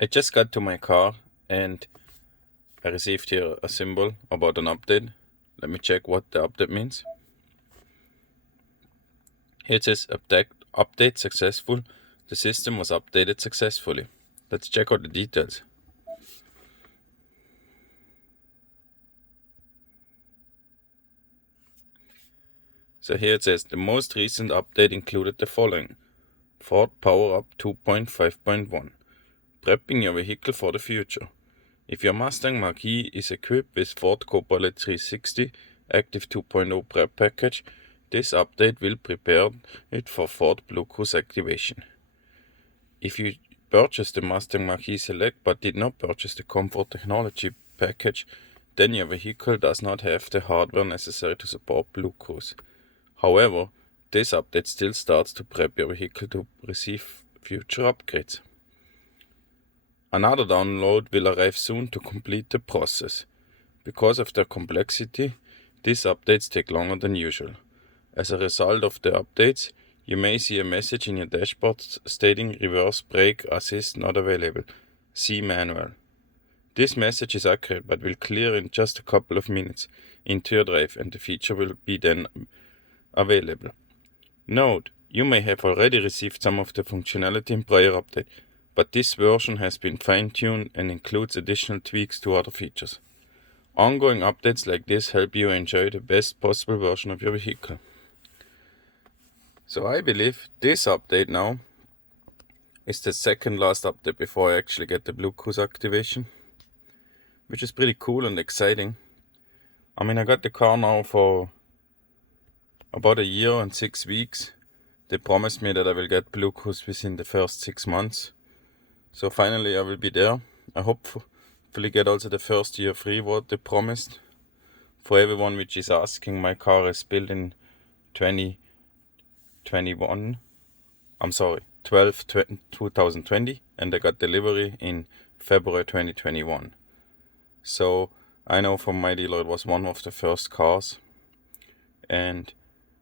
I just got to my car and I received here a symbol about an update. Let me check what the update means. Here it says update successful. The system was updated successfully. Let's check out the details. So here it says the most recent update included the following: Ford Power Up 2.5.1. Prepping your vehicle for the future. If your Mustang Mach is equipped with Ford Copilot 360 Active 2.0 Prep Package, this update will prepare it for Ford Bluecruise activation. If you purchased the Mustang Mach Select but did not purchase the Comfort Technology package, then your vehicle does not have the hardware necessary to support Bluecruise. However, this update still starts to prep your vehicle to receive future upgrades. Another download will arrive soon to complete the process. Because of their complexity, these updates take longer than usual. As a result of the updates, you may see a message in your dashboard stating reverse brake assist not available. See manual. This message is accurate but will clear in just a couple of minutes into your drive and the feature will be then available. Note, you may have already received some of the functionality in prior update, but this version has been fine-tuned and includes additional tweaks to other features. Ongoing updates like this help you enjoy the best possible version of your vehicle. So I believe this update now is the second last update before I actually get the Bluecruise activation, which is pretty cool and exciting. I mean, I got the car now for about a year and 6 weeks. They promised me that I will get Bluecruise within the first 6 months. So finally I will be there. I hopefully get also the first year free what they promised. For everyone which is asking, my car is built in 2020 and I got delivery in February 2021. So I know from my dealer it was one of the first cars. And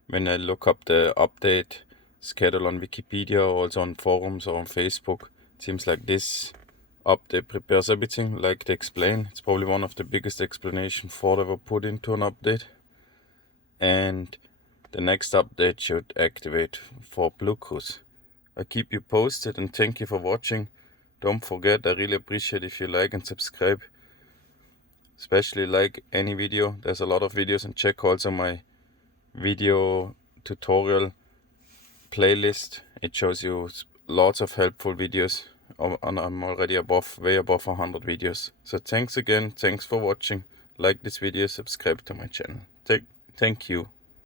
when I look up the update schedule on Wikipedia or also on forums or on Facebook, it seems like this update prepares everything like they explain. It's probably one of the biggest explanations Ford ever put into an update. And the next update should activate for Bluecruise. I'll keep you posted and thank you for watching. Don't forget, I really appreciate if you like and subscribe. Especially like any video. There's a lot of videos, and check also my video tutorial playlist. It shows you lots of helpful videos, and I'm already way above 100 videos. So thanks again, thanks for watching. Like this video, subscribe to my channel. Thank you.